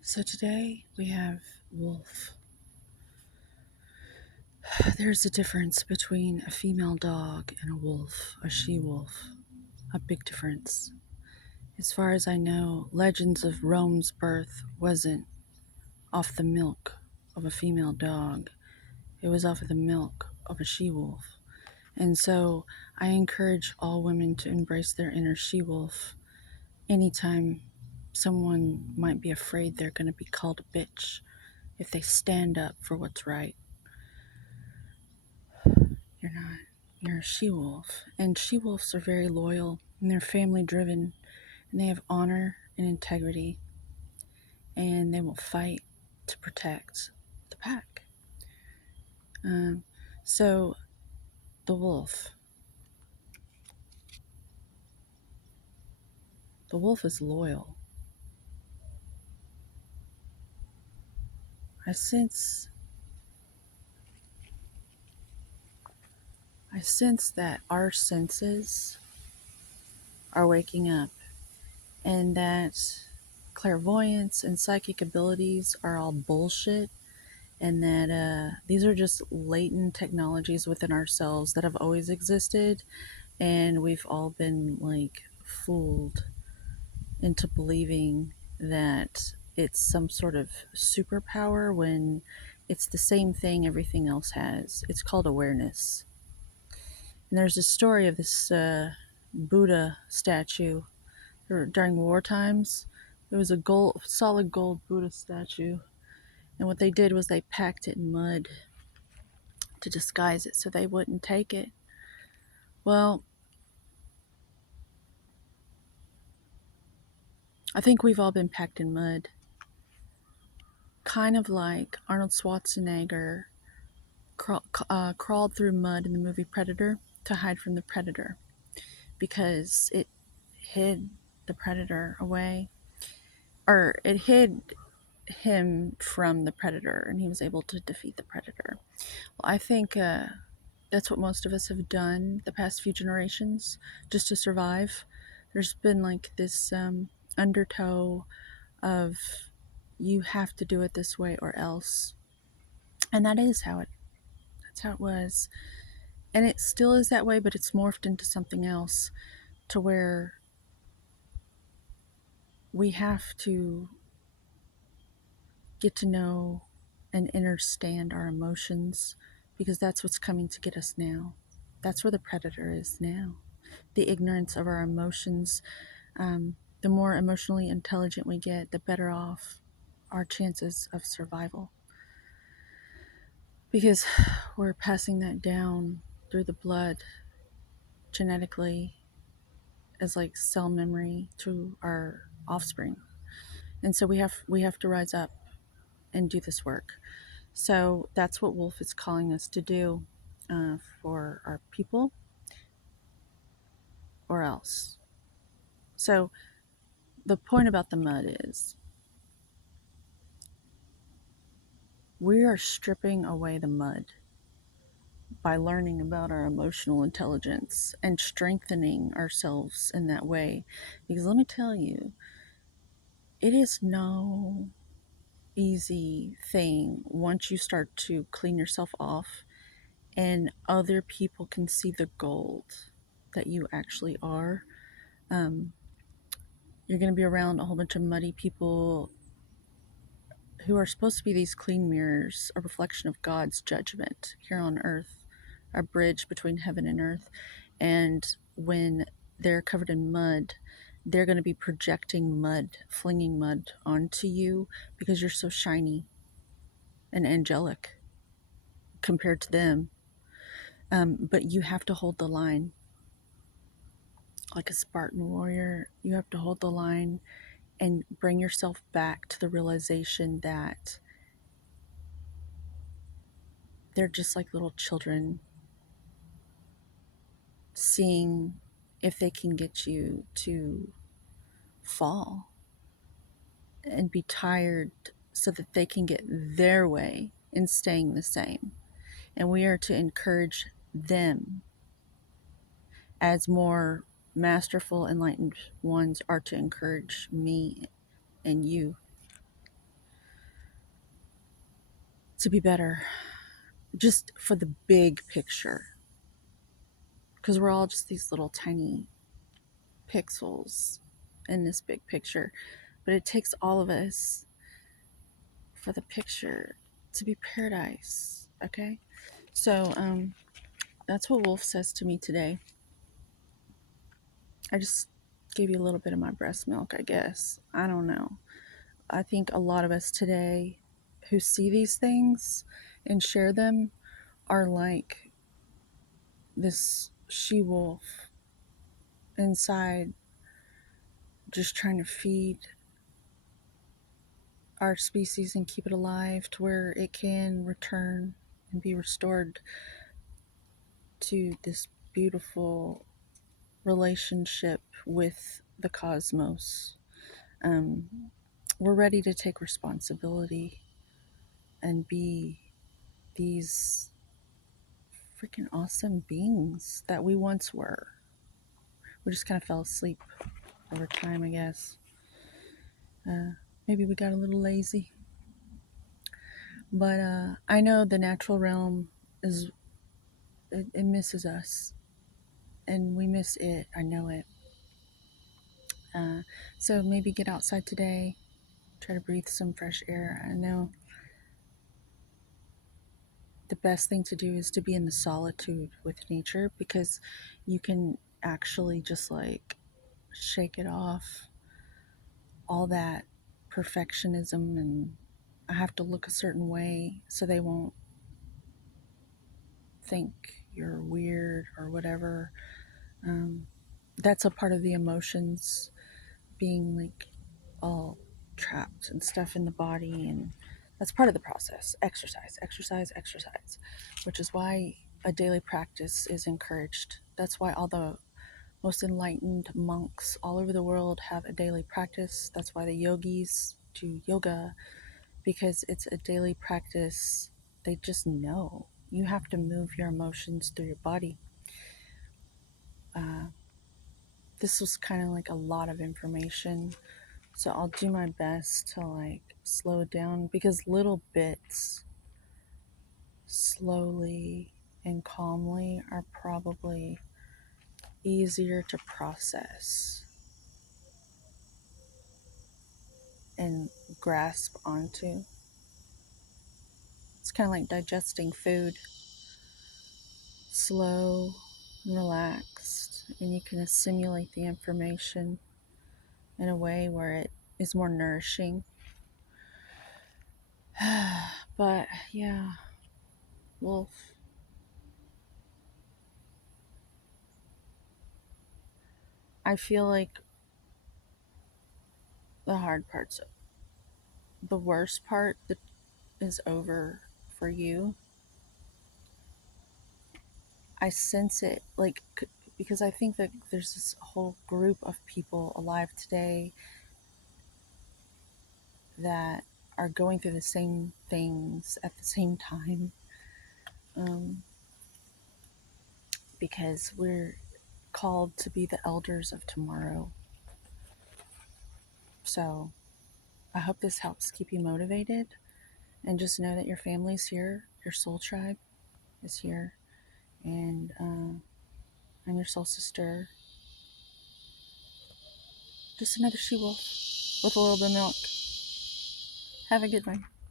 So today we have wolf. There's a difference between a female dog and a wolf, a she-wolf. A big difference. As far as I know, legends of Rome's birth wasn't off the milk of a female dog. It was off of the milk of a she-wolf. And so I encourage all women to embrace their inner she-wolf anytime someone might be afraid they're going to be called a bitch if they stand up for what's right. You're not. You're a she-wolf. And she-wolves are very loyal and they're family driven and they have honor and integrity and they will fight to protect the pack. Um, so the wolf. The wolf is loyal. I sense I sense that our senses are waking up and that clairvoyance and psychic abilities are all bullshit and that these are just latent technologies within ourselves that have always existed and we've all been like fooled into believing that it's some sort of superpower when it's the same thing everything else has. It's called awareness. And there's a story of this Buddha statue during war times. It was a solid gold Buddha statue. And what they did was they packed it in mud to disguise it so they wouldn't take it. Well, I think we've all been packed in mud. Kind of like Arnold Schwarzenegger crawled through mud in the movie Predator to hide from the predator because it hid the predator away, or it hid him from the predator and he was able to defeat the predator. Well, I think that's what most of us have done the past few generations just to survive. There's been like this undertow of you have to do it this way or else. And that's how it was. And it still is that way, but it's morphed into something else to where we have to get to know and understand our emotions because that's what's coming to get us now. That's where the predator is now. The ignorance of our emotions. The more emotionally intelligent we get, the better off our chances of survival. Because we're passing that down through the blood genetically as like cell memory to our offspring. And so we have to rise up and do this work. So that's what Wolf is calling us to do for our people or else. So the point about the mud is we are stripping away the mud by learning about our emotional intelligence and strengthening ourselves in that way. Because let me tell you, it is no easy thing once you start to clean yourself off and other people can see the gold that you actually are. Um, you're going to be around a whole bunch of muddy people who are supposed to be these clean mirrors, a reflection of God's judgment here on earth, a bridge between heaven and earth. And when they're covered in mud, they're going to be projecting mud, flinging mud onto you because you're so shiny and angelic compared to them. But you have to hold the line. Like a Spartan warrior, you have to hold the line and bring yourself back to the realization that they're just like little children seeing if they can get you to fall and be tired so that they can get their way in staying the same. And we are to encourage them as more masterful, enlightened ones are to encourage me and you. to be better, just for the big picture. Because we're all just these little tiny pixels in this big picture. But it takes all of us for the picture to be paradise, okay? So, that's what Wolf says to me today. I just gave you a little bit of my breast milk, I guess. I don't know. I think a lot of us today who see these things and share them are like this she wolf inside, just trying to feed our species and keep it alive to where it can return and be restored to this beautiful relationship with the cosmos. Um, we're ready to take responsibility and be these freaking awesome beings that we once were. We just kind of fell asleep over time, I guess. Maybe we got a little lazy. But I know the natural realm it misses us, and we miss it. I know it. So maybe get outside today, try to breathe some fresh air. I know the best thing to do is to be in the solitude with nature, because you can actually just like shake it off, all that perfectionism, and I have to look a certain way so they won't think you're weird or whatever. Um, that's a part of the emotions, being like all trapped and stuff in the body, and that's part of the process. Exercise, exercise, exercise, which is why a daily practice is encouraged. That's why all the most enlightened monks all over the world have a daily practice. That's why the yogis do yoga, because it's a daily practice. They just know you have to move your emotions through your body. Uh, this was kind of like a lot of information, so I'll do my best to like slow down, because little bits slowly and calmly are probably easier to process and grasp onto. It's kind of like digesting food, slow and relaxed, and you can assimilate the information in a way where it is more nourishing. But yeah, Wolf, I feel like the hard part's the worst part that is over for you. I sense it, like, because I think that there's this whole group of people alive today that are going through the same things at the same time, um, because we're called to be the elders of tomorrow. So I hope this helps keep you motivated, and just know that your family's here, your soul tribe is here, and I'm your soul sister, just another she wolf with a little bit of milk. Have a good one.